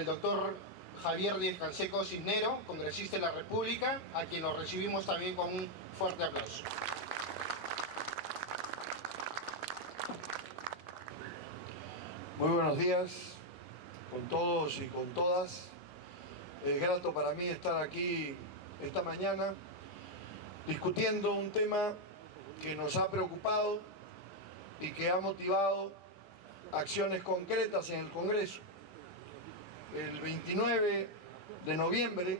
del doctor Javier Díez-Canseco Cisnero, congresista de la República, a quien nos recibimos también con un fuerte aplauso. Muy buenos días con todos y con todas. Es grato para mí estar aquí esta mañana discutiendo un tema que nos ha preocupado y que ha motivado acciones concretas en el Congreso. El 29 de noviembre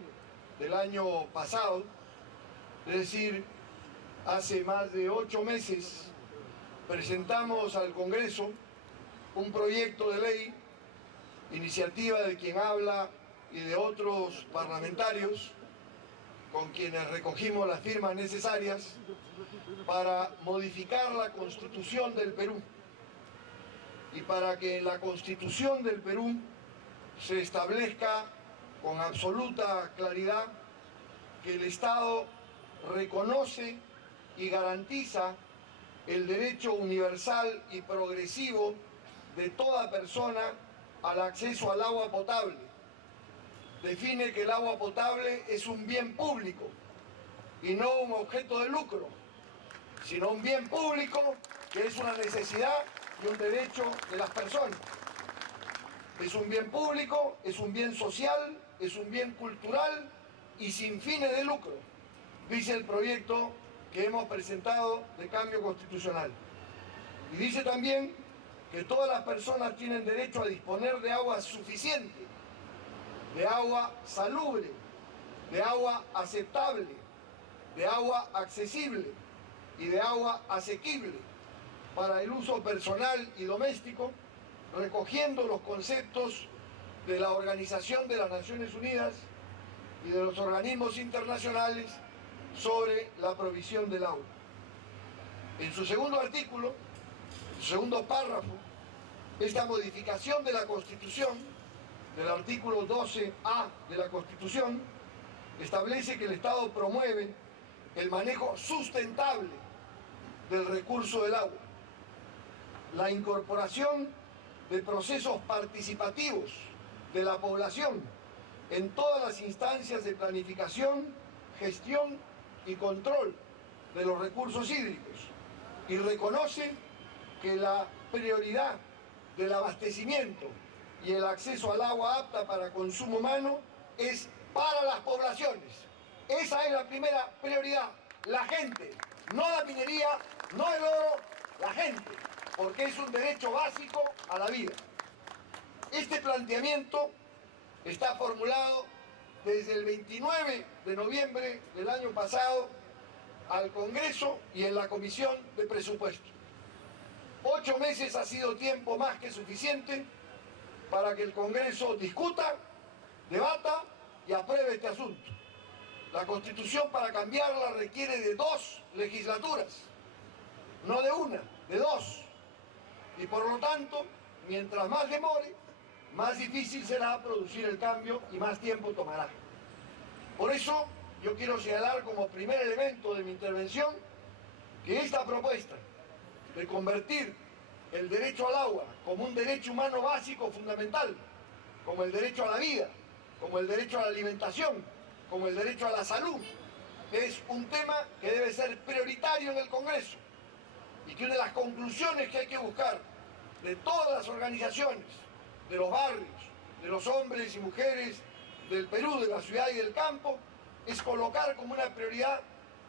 del año pasado, es decir, hace más de 8 meses, presentamos al Congreso un proyecto de ley, iniciativa de quien habla y de otros parlamentarios, con quienes recogimos las firmas necesarias para modificar la Constitución del Perú y para que en la Constitución del Perú se establezca con absoluta claridad que el Estado reconoce y garantiza el derecho universal y progresivo de toda persona al acceso al agua potable. Define que el agua potable es un bien público y no un objeto de lucro, sino un bien público que es una necesidad y un derecho de las personas. Es un bien público, es un bien social, es un bien cultural y sin fines de lucro, dice el proyecto que hemos presentado de cambio constitucional. Y dice también que todas las personas tienen derecho a disponer de agua suficiente, de agua salubre, de agua aceptable, de agua accesible y de agua asequible para el uso personal y doméstico, recogiendo los conceptos de la Organización de las Naciones Unidas y de los organismos internacionales sobre la provisión del agua. En su segundo artículo, en su segundo párrafo, esta modificación de la Constitución, del artículo 12A de la Constitución, establece que el Estado promueve el manejo sustentable del recurso del agua, la incorporación de procesos participativos de la población en todas las instancias de planificación, gestión y control de los recursos hídricos, y reconoce que la prioridad del abastecimiento y el acceso al agua apta para consumo humano es para las poblaciones. Esa es la primera prioridad, la gente, no la minería, no el oro, la gente, porque es un derecho básico a la vida. Este planteamiento está formulado desde el 29 de noviembre del año pasado al Congreso y en la Comisión de Presupuesto. 8 meses ha sido tiempo más que suficiente para que el Congreso discuta, debata y apruebe este asunto. La Constitución, para cambiarla, requiere de 2 legislaturas, no de una, de 2. Y por lo tanto, mientras más demore, más difícil será producir el cambio y más tiempo tomará. Por eso, yo quiero señalar como primer elemento de mi intervención que esta propuesta de convertir el derecho al agua como un derecho humano básico fundamental, como el derecho a la vida, como el derecho a la alimentación, como el derecho a la salud, es un tema que debe ser prioritario en el Congreso, y que una de las conclusiones que hay que buscar de todas las organizaciones, de los barrios, de los hombres y mujeres del Perú, de la ciudad y del campo, es colocar como una prioridad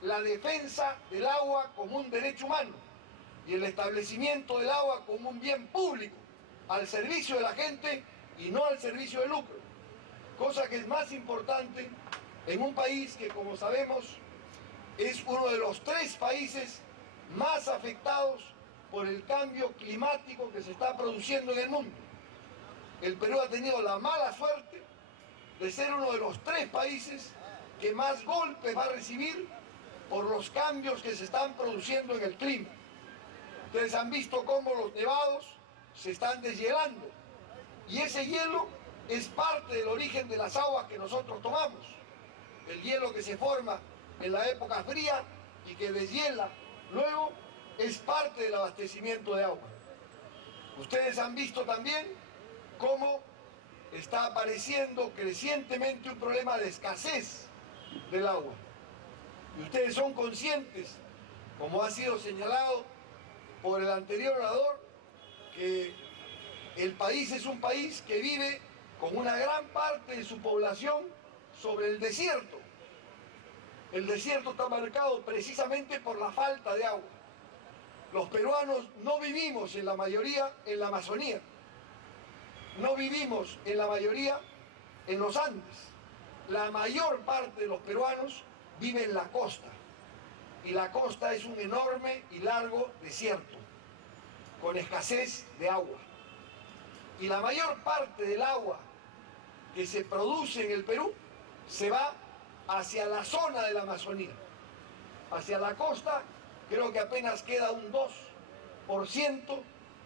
la defensa del agua como un derecho humano y el establecimiento del agua como un bien público al servicio de la gente y no al servicio del lucro, cosa que es más importante en un país que, como sabemos, es uno de los 3 países más afectados por el cambio climático que se está produciendo en el mundo. El Perú ha tenido la mala suerte de ser uno de los 3 países que más golpes va a recibir por los cambios que se están produciendo en el clima. Ustedes han visto cómo los nevados se están deshielando, y ese hielo es parte del origen de las aguas que nosotros tomamos. El hielo que se forma en la época fría y que deshiela luego es parte del abastecimiento de agua. Ustedes han visto también cómo está apareciendo crecientemente un problema de escasez del agua. Y ustedes son conscientes, como ha sido señalado por el anterior orador, que el país es un país que vive con una gran parte de su población sobre el desierto. El desierto está marcado precisamente por la falta de agua. Los peruanos no vivimos en la mayoría en la Amazonía, no vivimos en la mayoría en los Andes. La mayor parte de los peruanos vive en la costa, y la costa es un enorme y largo desierto, con escasez de agua. Y la mayor parte del agua que se produce en el Perú se va hacia la zona de la Amazonía. Hacia la costa creo que apenas queda un 2%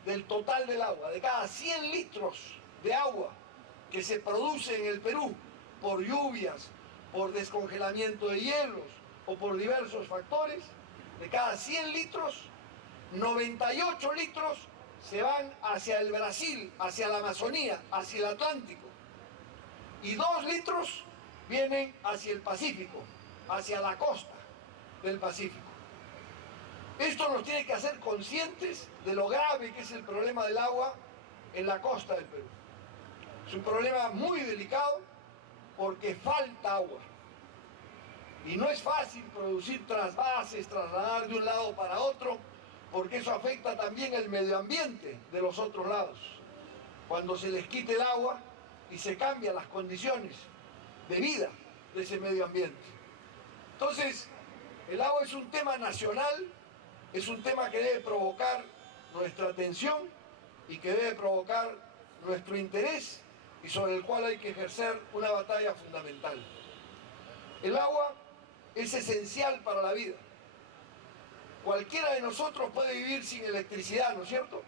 del total del agua. De cada 100 litros de agua que se produce en el Perú por lluvias, por descongelamiento de hielos o por diversos factores, de cada 100 litros, 98 litros se van hacia el Brasil, hacia la Amazonía, hacia el Atlántico. Y 2 litros vienen hacia el Pacífico, hacia la costa del Pacífico. Esto nos tiene que hacer conscientes de lo grave que es el problema del agua en la costa del Perú. Es un problema muy delicado porque falta agua. Y no es fácil producir trasvases, trasladar de un lado para otro, porque eso afecta también el medio ambiente de los otros lados. Cuando se les quite el agua y se cambian las condiciones de vida de ese medio ambiente. Entonces, el agua es un tema nacional, es un tema que debe provocar nuestra atención y que debe provocar nuestro interés y sobre el cual hay que ejercer una batalla fundamental. El agua es esencial para la vida. Cualquiera de nosotros puede vivir sin electricidad, ¿no es cierto?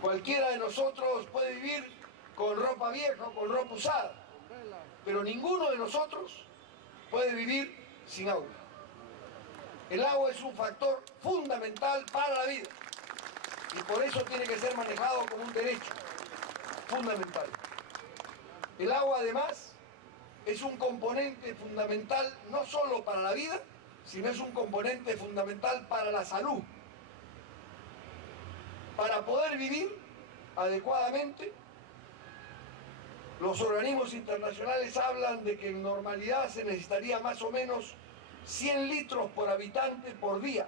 Cualquiera de nosotros puede vivir con ropa vieja o con ropa usada, pero ninguno de nosotros puede vivir sin agua. El agua es un factor fundamental para la vida y por eso tiene que ser manejado como un derecho fundamental. El agua además es un componente fundamental no solo para la vida, sino es un componente fundamental para la salud. Para poder vivir adecuadamente, los organismos internacionales hablan de que en normalidad se necesitaría más o menos 100 litros por habitante por día,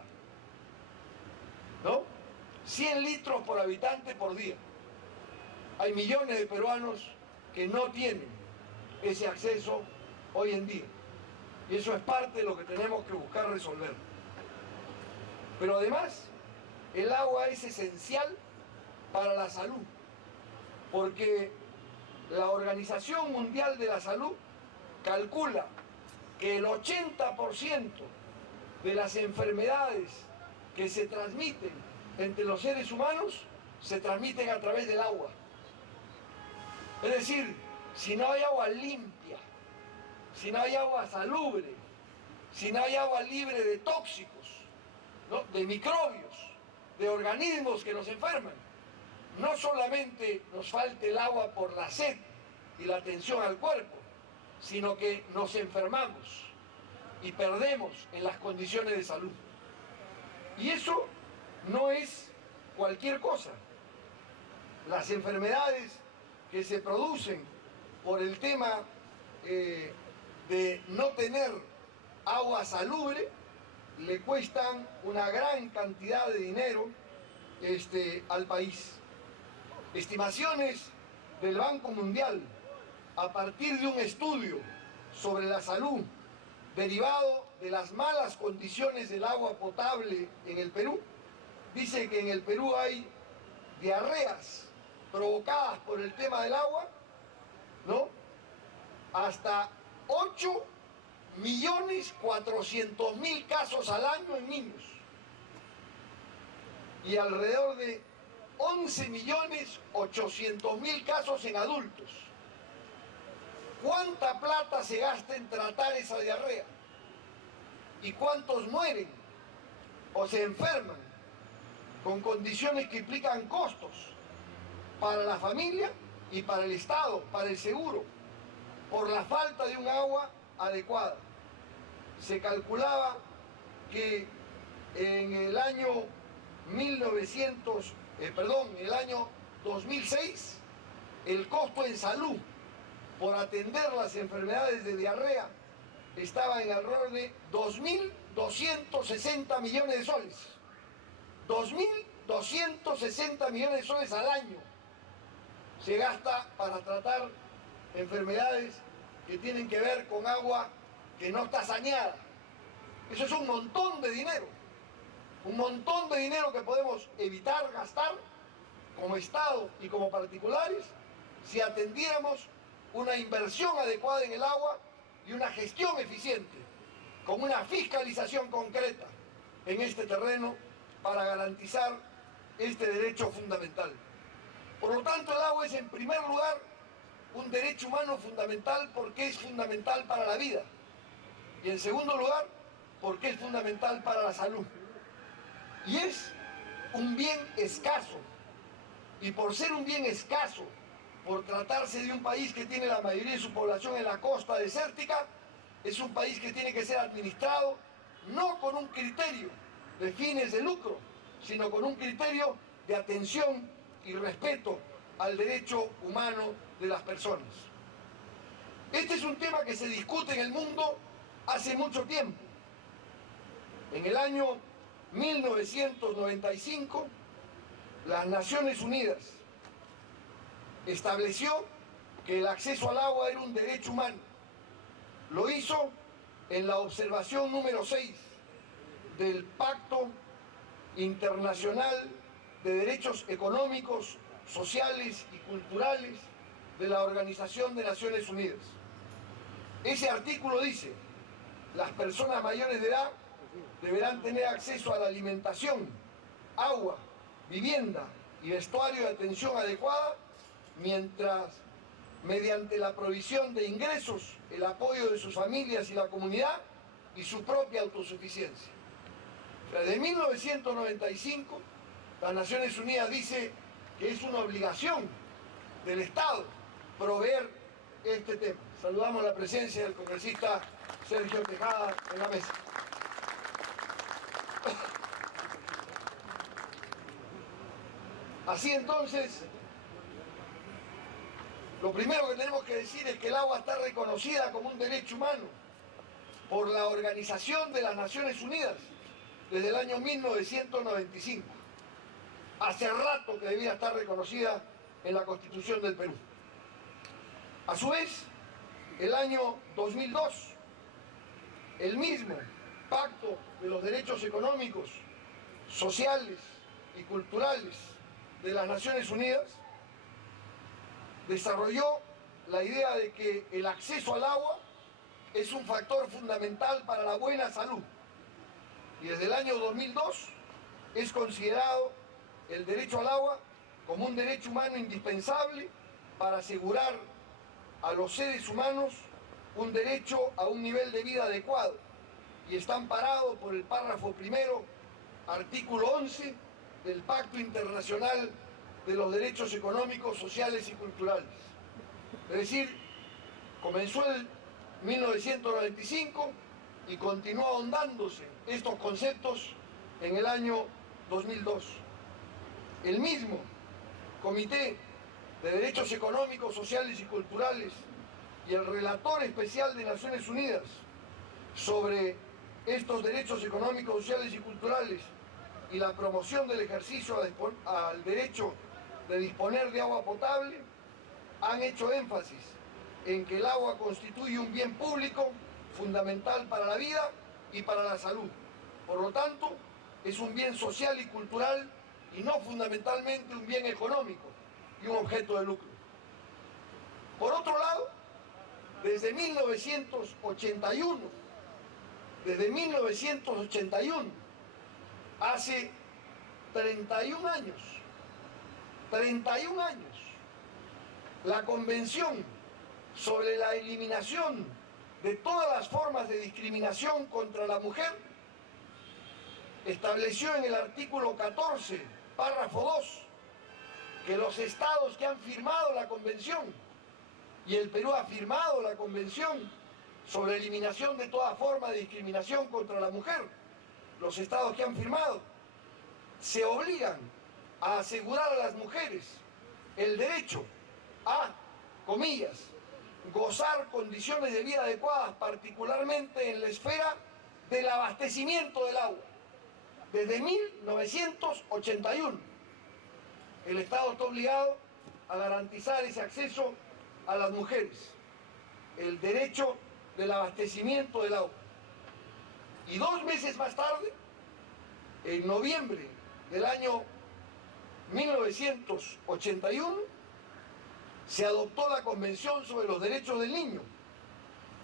¿no? 100 litros por habitante por día. Hay millones de peruanos que no tienen ese acceso hoy en día. Y eso es parte de lo que tenemos que buscar resolver. Pero además, el agua es esencial para la salud, porque la Organización Mundial de la Salud calcula que el 80% de las enfermedades que se transmiten entre los seres humanos se transmiten a través del agua. Es decir, si no hay agua limpia, si no hay agua salubre, si no hay agua libre de tóxicos, ¿no?, de microbios, de organismos que nos enferman, no solamente nos falta el agua por la sed y la tensión al cuerpo, sino que nos enfermamos y perdemos en las condiciones de salud. Y eso no es cualquier cosa. Las enfermedades que se producen por el tema de no tener agua salubre le cuestan una gran cantidad de dinero al país. Estimaciones del Banco Mundial a partir de un estudio sobre la salud derivado de las malas condiciones del agua potable en el Perú, dice que en el Perú hay diarreas provocadas por el tema del agua, ¿no?, hasta 8.400.000 casos al año en niños y alrededor de 11.800.000 casos en adultos. ¿Cuánta plata se gasta en tratar esa diarrea? ¿Y cuántos mueren o se enferman con condiciones que implican costos para la familia y para el Estado, para el seguro, por la falta de un agua adecuada. Se calculaba que en el año en el año 2006, el costo en salud por atender las enfermedades de diarrea estaba en alrededor de 2.260 millones de soles. 2.260 millones de soles al año se gasta para tratar enfermedades que tienen que ver con agua que no está saneada. Eso es un montón de dinero que podemos evitar gastar como Estado y como particulares si atendiéramos una inversión adecuada en el agua y una gestión eficiente, con una fiscalización concreta en este terreno para garantizar este derecho fundamental. Por lo tanto, el agua es en primer lugar un derecho humano fundamental porque es fundamental para la vida y en segundo lugar porque es fundamental para la salud. Y es un bien escaso, y por ser un bien escaso, por tratarse de un país que tiene la mayoría de su población en la costa desértica, es un país que tiene que ser administrado no con un criterio de fines de lucro, sino con un criterio de atención y respeto al derecho humano de las personas. Este es un tema que se discute en el mundo hace mucho tiempo. En el año 1995, las Naciones Unidas estableció que el acceso al agua era un derecho humano. Lo hizo en la observación número 6 del Pacto Internacional de Derechos Económicos, Sociales y Culturales de la Organización de Naciones Unidas. Ese artículo dice: las personas mayores de edad deberán tener acceso a la alimentación, agua, vivienda y vestuario de atención adecuada, mientras, mediante la provisión de ingresos, el apoyo de sus familias y la comunidad y su propia autosuficiencia. Desde 1995, las Naciones Unidas dice que es una obligación del Estado proveer este tema. Saludamos la presencia del congresista Sergio Tejada en la mesa. Así entonces, lo primero que tenemos que decir es que el agua está reconocida como un derecho humano por la Organización de las Naciones Unidas desde el año 1995. Hace rato que debía estar reconocida en la Constitución del Perú. A su vez, el año 2002, el mismo Pacto de los Derechos Económicos, Sociales y Culturales de las Naciones Unidas desarrolló la idea de que el acceso al agua es un factor fundamental para la buena salud. Y desde el año 2002 es considerado el derecho al agua como un derecho humano indispensable para asegurar a los seres humanos un derecho a un nivel de vida adecuado, y está amparado por el párrafo primero, artículo 11 del Pacto Internacional de los Derechos Económicos, Sociales y Culturales. Es decir, comenzó en 1995 y continuó ahondándose estos conceptos en el año 2002. El mismo Comité de Derechos Económicos, Sociales y Culturales y el relator especial de Naciones Unidas sobre estos derechos económicos, sociales y culturales y la promoción del ejercicio al derecho de disponer de agua potable han hecho énfasis en que el agua constituye un bien público fundamental para la vida y para la salud. Por lo tanto, es un bien social y cultural y no fundamentalmente un bien económico y un objeto de lucro. Por otro lado, desde 1981, hace 31 años, la Convención sobre la eliminación de todas las formas de discriminación contra la mujer estableció en el artículo 14, párrafo 2, que los estados que han firmado la convención, y el Perú ha firmado la convención sobre eliminación de toda forma de discriminación contra la mujer, los estados que han firmado, se obligan a asegurar a las mujeres el derecho a, comillas, gozar condiciones de vida adecuadas, particularmente en la esfera del abastecimiento del agua. Desde 1981, el Estado está obligado a garantizar ese acceso a las mujeres, el derecho del abastecimiento del agua. Y 2 meses más tarde, en noviembre del año 1981, se adoptó la Convención sobre los Derechos del Niño.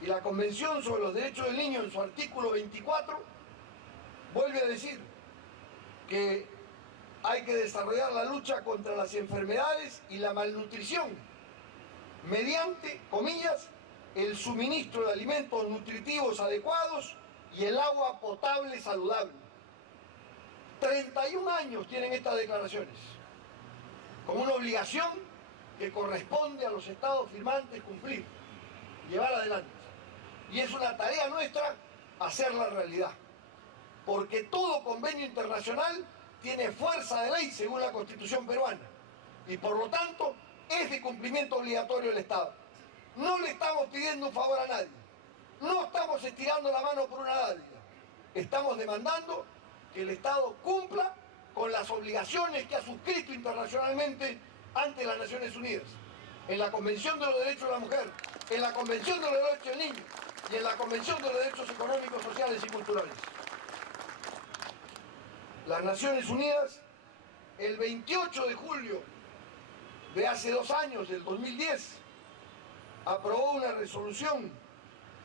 Y la Convención sobre los Derechos del Niño, en su artículo 24, vuelve a decir que hay que desarrollar la lucha contra las enfermedades y la malnutrición mediante, comillas, el suministro de alimentos nutritivos adecuados y el agua potable saludable. 31 años tienen estas declaraciones, como una obligación que corresponde a los estados firmantes cumplir, llevar adelante. Y es una tarea nuestra hacerla realidad, porque todo convenio internacional tiene fuerza de ley según la Constitución peruana, y por lo tanto es de cumplimiento obligatorio del Estado. No le estamos pidiendo un favor a nadie, no estamos estirando la mano por una dádiva, estamos demandando que el Estado cumpla con las obligaciones que ha suscrito internacionalmente ante las Naciones Unidas, en la Convención de los Derechos de la Mujer, en la Convención de los Derechos del Niño y en la Convención de los Derechos Económicos, Sociales y Culturales. Las Naciones Unidas, el 28 de julio de hace 2 años, del 2010, aprobó una resolución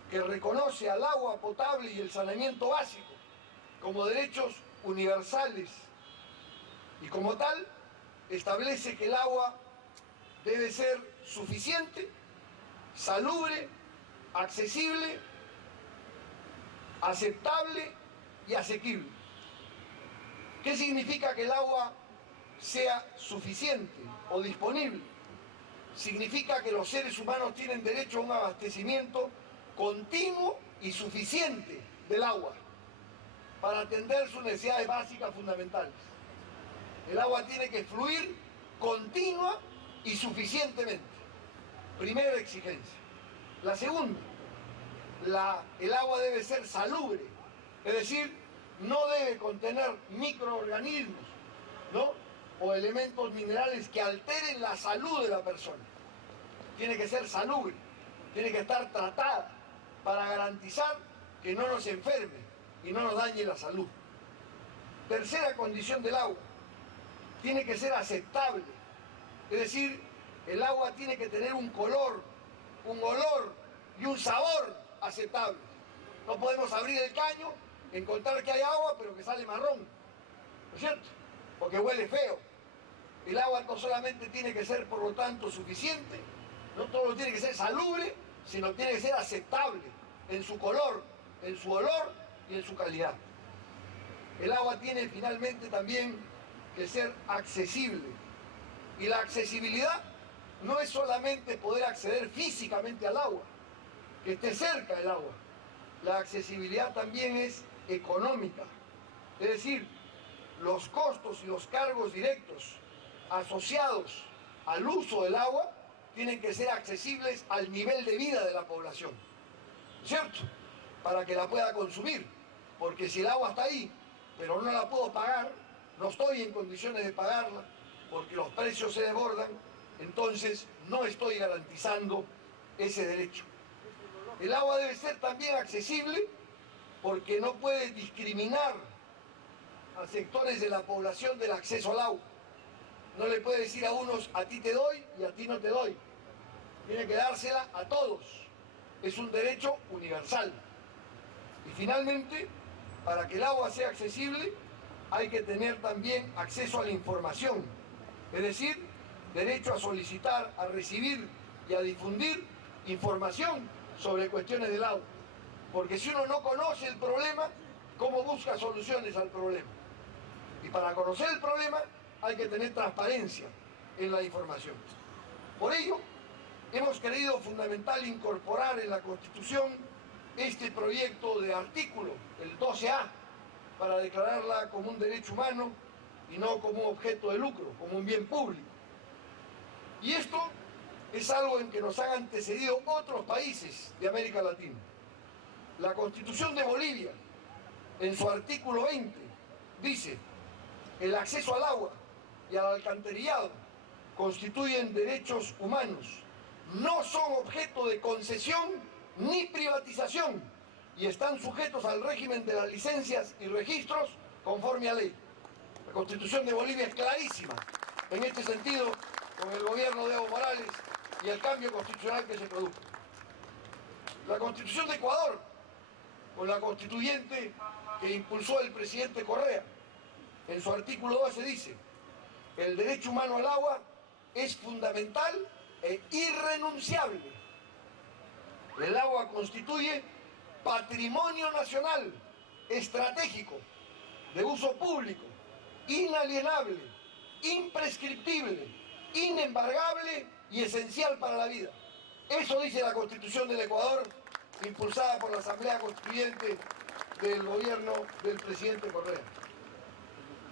que reconoce al agua potable y el saneamiento básico como derechos universales, y como tal establece que el agua debe ser suficiente, salubre, accesible, aceptable y asequible. ¿Qué significa que el agua sea suficiente o disponible? Significa que los seres humanos tienen derecho a un abastecimiento continuo y suficiente del agua para atender sus necesidades básicas fundamentales. El agua tiene que fluir continua y suficientemente. Primera exigencia. La segunda, el agua debe ser salubre, es decir, no debe contener microorganismos, ¿no?, o elementos minerales que alteren la salud de la persona. Tiene que ser salubre, tiene que estar tratada para garantizar que no nos enferme y no nos dañe la salud. Tercera condición del agua, tiene que ser aceptable, es decir, el agua tiene que tener un color, un olor y un sabor aceptable. No podemos abrir el caño, encontrar que hay agua pero que sale marrón, ¿no es cierto?, porque huele feo. El agua no solamente tiene que ser, por lo tanto, suficiente, no todo tiene que ser salubre, sino tiene que ser aceptable en su color, en su olor y en su calidad. El agua tiene finalmente también que ser accesible. Y la accesibilidad no es solamente poder acceder físicamente al agua, que esté cerca del agua. La accesibilidad también es económica. Es decir, los costos y los cargos directos asociados al uso del agua tienen que ser accesibles al nivel de vida de la población, ¿cierto?, para que la pueda consumir, porque si el agua está ahí, pero no la puedo pagar, no estoy en condiciones de pagarla, porque los precios se desbordan, entonces no estoy garantizando ese derecho. El agua debe ser también accesible porque no puede discriminar a sectores de la población del acceso al agua. No le puede decir a unos, a ti te doy y a ti no te doy. Tiene que dársela a todos. Es un derecho universal. Y finalmente, para que el agua sea accesible, hay que tener también acceso a la información. Es decir, derecho a solicitar, a recibir y a difundir información sobre cuestiones del agua. Porque si uno no conoce el problema, ¿cómo busca soluciones al problema? Y para conocer el problema hay que tener transparencia, en la información. Por ello, hemos creído fundamental incorporar en la Constitución este proyecto de artículo, el 12A, para declararla como un derecho humano y no como un objeto de lucro, como un bien público. Y esto es algo en que nos han antecedido otros países de América Latina. La Constitución de Bolivia, en su artículo 20, dice: el acceso al agua y al alcantarillado constituyen derechos humanos, no son objeto de concesión ni privatización y están sujetos al régimen de las licencias y registros conforme a ley. La Constitución de Bolivia es clarísima en este sentido con el gobierno de Evo Morales y el cambio constitucional que se produjo. La Constitución de Ecuador, con la constituyente que impulsó el presidente Correa, en su artículo 12 dice: el derecho humano al agua es fundamental e irrenunciable. El agua constituye patrimonio nacional, estratégico, de uso público, inalienable, imprescriptible, inembargable y esencial para la vida. Eso dice la Constitución del Ecuador, impulsada por la Asamblea Constituyente del gobierno del presidente Correa.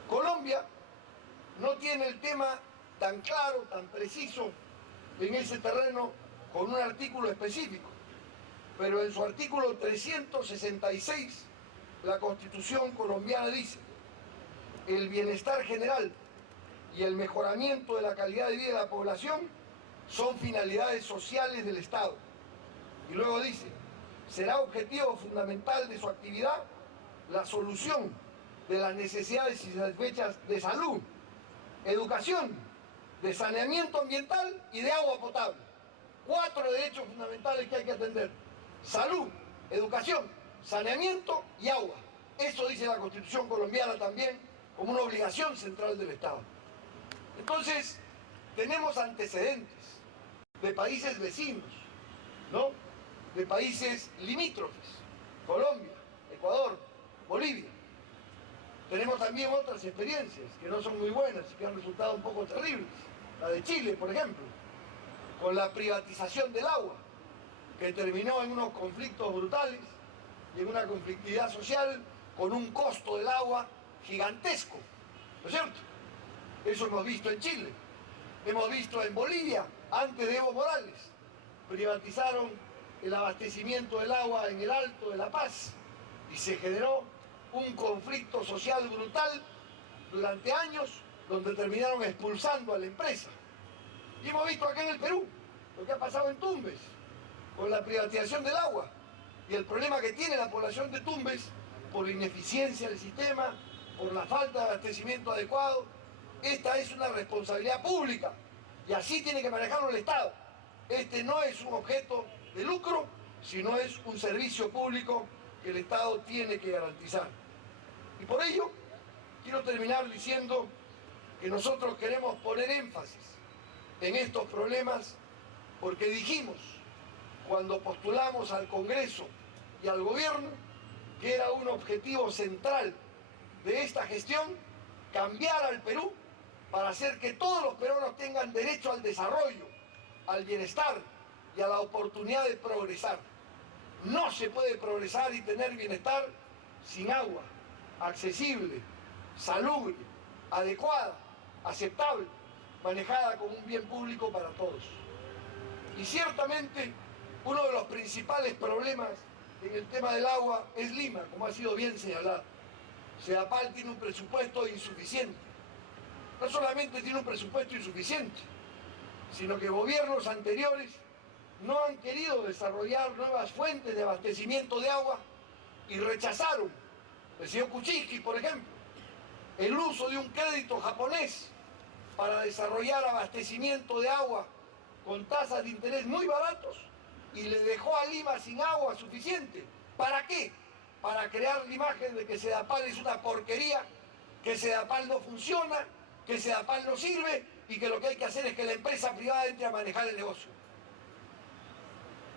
Colombia no tiene el tema tan claro, tan preciso en ese terreno con un artículo específico, pero en su artículo 366 la Constitución colombiana dice: el bienestar general y el mejoramiento de la calidad de vida de la población son finalidades sociales del Estado. Y luego dice: será objetivo fundamental de su actividad la solución de las necesidades insatisfechas de salud, educación, de saneamiento ambiental y de agua potable. 4 derechos fundamentales que hay que atender: salud, educación, saneamiento y agua. Eso dice la Constitución colombiana también como una obligación central del Estado. Entonces, tenemos antecedentes de países vecinos, ¿no?, de países limítrofes: Colombia, Ecuador, Bolivia. Tenemos también otras experiencias que no son muy buenas y que han resultado un poco terribles. La de Chile, por ejemplo, con la privatización del agua, que terminó en unos conflictos brutales y en una conflictividad social con un costo del agua gigantesco, ¿no es cierto? Eso hemos visto en Chile. Hemos visto en Bolivia, antes de Evo Morales, privatizaron el abastecimiento del agua en el Alto de La Paz y se generó un conflicto social brutal durante años, donde terminaron expulsando a la empresa. Y hemos visto acá en el Perú lo que ha pasado en Tumbes con la privatización del agua y el problema que tiene la población de Tumbes por la ineficiencia del sistema, por la falta de abastecimiento adecuado. Esta es una responsabilidad pública y así tiene que manejarlo el Estado. Este no es un objeto de lucro, sino es un servicio público que el Estado tiene que garantizar. Y por ello, quiero terminar diciendo que nosotros queremos poner énfasis en estos problemas porque dijimos, cuando postulamos al Congreso y al Gobierno, que era un objetivo central de esta gestión, cambiar al Perú para hacer que todos los peruanos tengan derecho al desarrollo, al bienestar y a la oportunidad de progresar. No se puede progresar y tener bienestar sin agua accesible, salubre, adecuada, aceptable, manejada como un bien público para todos. Y ciertamente uno de los principales problemas en el tema del agua es Lima, como ha sido bien señalado. Sedapal tiene un presupuesto insuficiente. No solamente tiene un presupuesto insuficiente, sino que gobiernos anteriores no han querido desarrollar nuevas fuentes de abastecimiento de agua y rechazaron, el señor Kuczynski, por ejemplo, el uso de un crédito japonés para desarrollar abastecimiento de agua con tasas de interés muy baratos y le dejó a Lima sin agua suficiente. ¿Para qué? Para crear la imagen de que Sedapal es una porquería, que Sedapal no funciona, que Sedapal no sirve y que lo que hay que hacer es que la empresa privada entre a manejar el negocio.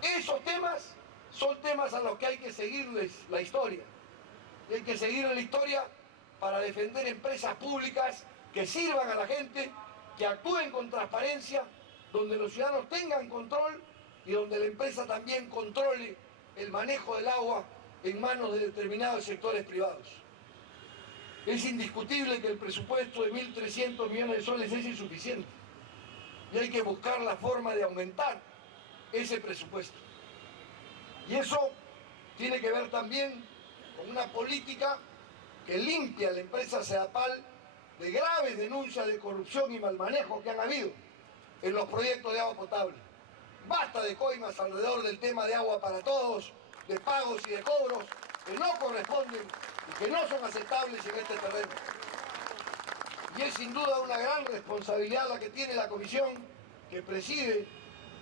Esos temas son temas a los que hay que seguirles la historia. Y hay que seguirles la historia para defender empresas públicas que sirvan a la gente que actúen con transparencia, donde los ciudadanos tengan control y donde la empresa también controle el manejo del agua en manos de determinados sectores privados. Es indiscutible que el presupuesto de 1.300 millones de soles es insuficiente y hay que buscar la forma de aumentar ese presupuesto. Y eso tiene que ver también con una política que limpia a la empresa Sedapal de graves denuncias de corrupción y mal manejo que han habido en los proyectos de agua potable. Basta de coimas alrededor del tema de agua para todos, de pagos y de cobros que no corresponden y que no son aceptables en este terreno. Y es sin duda una gran responsabilidad la que tiene la comisión que preside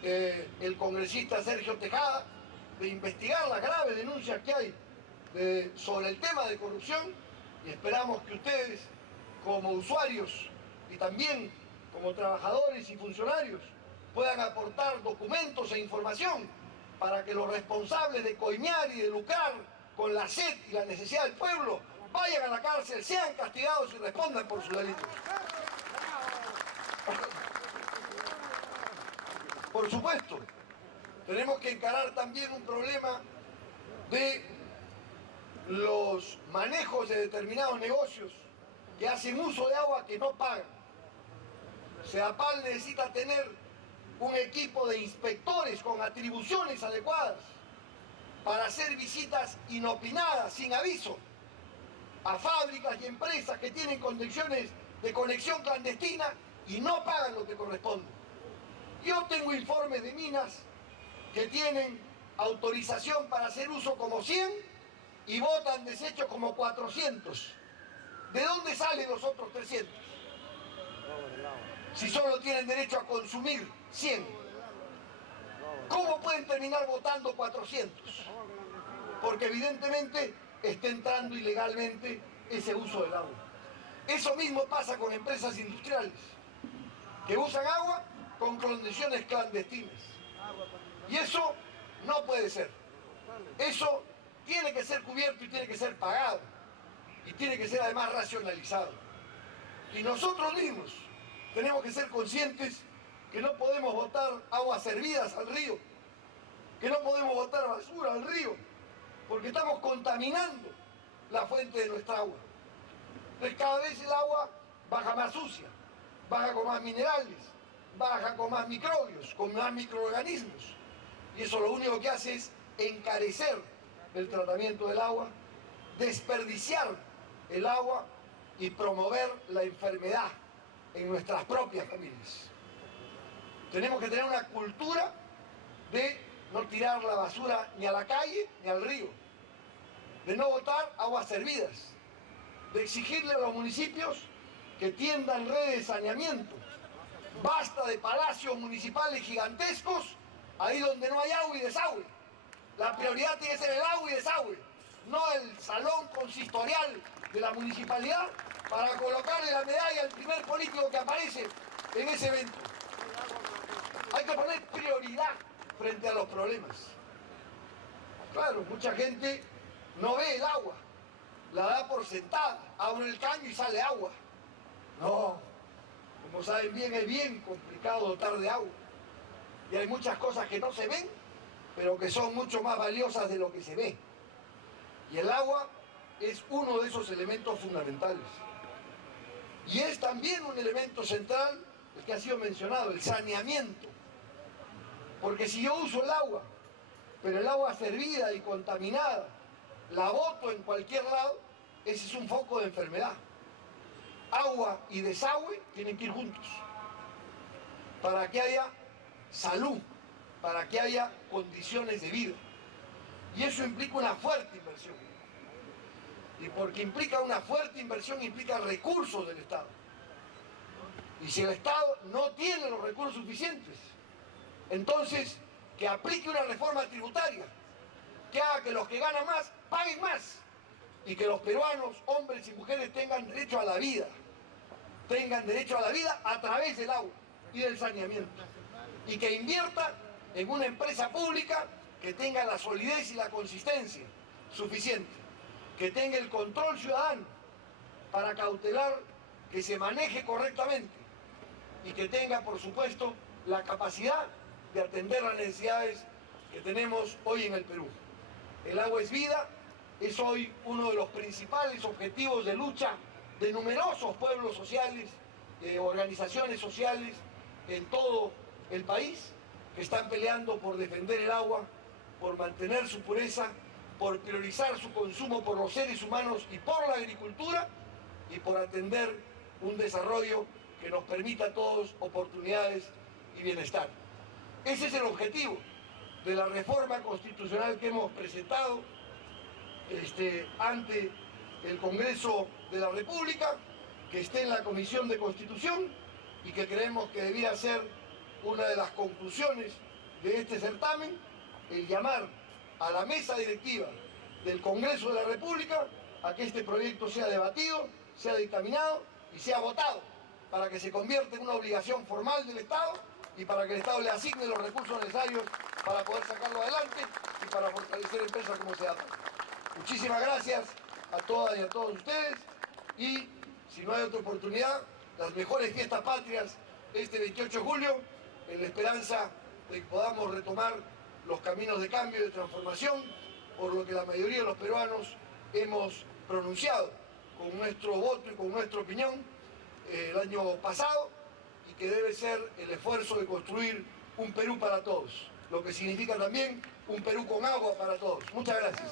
el congresista Sergio Tejada, de investigar las graves denuncias que hay sobre el tema de corrupción, y esperamos que ustedes, como usuarios y también como trabajadores y funcionarios, puedan aportar documentos e información para que los responsables de coimear y de lucrar con la sed y la necesidad del pueblo vayan a la cárcel, sean castigados y respondan por sus delitos. Por supuesto, tenemos que encarar también un problema de los manejos de determinados negocios que hacen uso de agua que no pagan. Sedapal necesita tener un equipo de inspectores con atribuciones adecuadas para hacer visitas inopinadas, sin aviso, a fábricas y empresas que tienen condiciones de conexión clandestina y no pagan lo que corresponde. Yo tengo informes de minas que tienen autorización para hacer uso como 100 y botan desechos como 400. ¿De dónde salen los otros 300? Si solo tienen derecho a consumir 100. ¿Cómo pueden terminar votando 400? Porque evidentemente está entrando ilegalmente ese uso del agua. Eso mismo pasa con empresas industriales que usan agua con condiciones clandestinas. Y eso no puede ser. Eso tiene que ser cubierto y tiene que ser pagado. Y tiene que ser además racionalizado. Y nosotros mismos tenemos que ser conscientes que no podemos botar aguas servidas al río, que no podemos botar basura al río, porque estamos contaminando la fuente de nuestra agua. Entonces cada vez el agua baja más sucia, baja con más minerales, baja con más microbios, con más microorganismos. Y eso lo único que hace es encarecer el tratamiento del agua, desperdiciar el agua y promover la enfermedad en nuestras propias familias. Tenemos que tener una cultura de no tirar la basura ni a la calle ni al río, de no botar aguas servidas, de exigirle a los municipios que tiendan redes de saneamiento. Basta de palacios municipales gigantescos ahí donde no hay agua y desagüe. La prioridad tiene que ser el agua y desagüe, no el salón consistorial de la municipalidad para colocarle la medalla al primer político que aparece en ese evento. Hay que poner prioridad frente a los problemas. Claro, mucha gente no ve el agua, la da por sentada, abre el caño y sale agua. No, como saben bien, es bien complicado dotar de agua. Y hay muchas cosas que no se ven, pero que son mucho más valiosas de lo que se ve. Y el agua es uno de esos elementos fundamentales. Y es también un elemento central, el que ha sido mencionado, el saneamiento. Porque si yo uso el agua, pero el agua servida y contaminada, la boto en cualquier lado, ese es un foco de enfermedad. Agua y desagüe tienen que ir juntos, para que haya salud, para que haya condiciones de vida. Y eso implica una fuerte inversión. Y porque implica una fuerte inversión, implica recursos del Estado. Y si el Estado no tiene los recursos suficientes, entonces que aplique una reforma tributaria, que haga que los que ganan más paguen más, y que los peruanos, hombres y mujeres, tengan derecho a la vida. Tengan derecho a la vida a través del agua y del saneamiento. Y que inviertan en una empresa pública que tenga la solidez y la consistencia suficiente, que tenga el control ciudadano para cautelar que se maneje correctamente y que tenga, por supuesto, la capacidad de atender las necesidades que tenemos hoy en el Perú. El agua es vida, es hoy uno de los principales objetivos de lucha de numerosos pueblos sociales, organizaciones sociales en todo el país, que están peleando por defender el agua, por mantener su pureza, por priorizar su consumo por los seres humanos y por la agricultura, y por atender un desarrollo que nos permita a todos oportunidades y bienestar. Ese es el objetivo de la reforma constitucional que hemos presentado ante el Congreso de la República, que esté en la Comisión de Constitución y que creemos que debiera ser una de las conclusiones de este certamen, el llamar a la mesa directiva del Congreso de la República a que este proyecto sea debatido, sea dictaminado y sea votado, para que se convierta en una obligación formal del Estado y para que el Estado le asigne los recursos necesarios para poder sacarlo adelante y para fortalecer empresas como SEAPA. Muchísimas gracias a todas y a todos ustedes, y si no hay otra oportunidad, las mejores fiestas patrias este 28 de julio, en la esperanza de que podamos retomar los caminos de cambio y de transformación, por lo que la mayoría de los peruanos hemos pronunciado con nuestro voto y con nuestra opinión el año pasado, y que debe ser el esfuerzo de construir un Perú para todos, lo que significa también un Perú con agua para todos. Muchas gracias.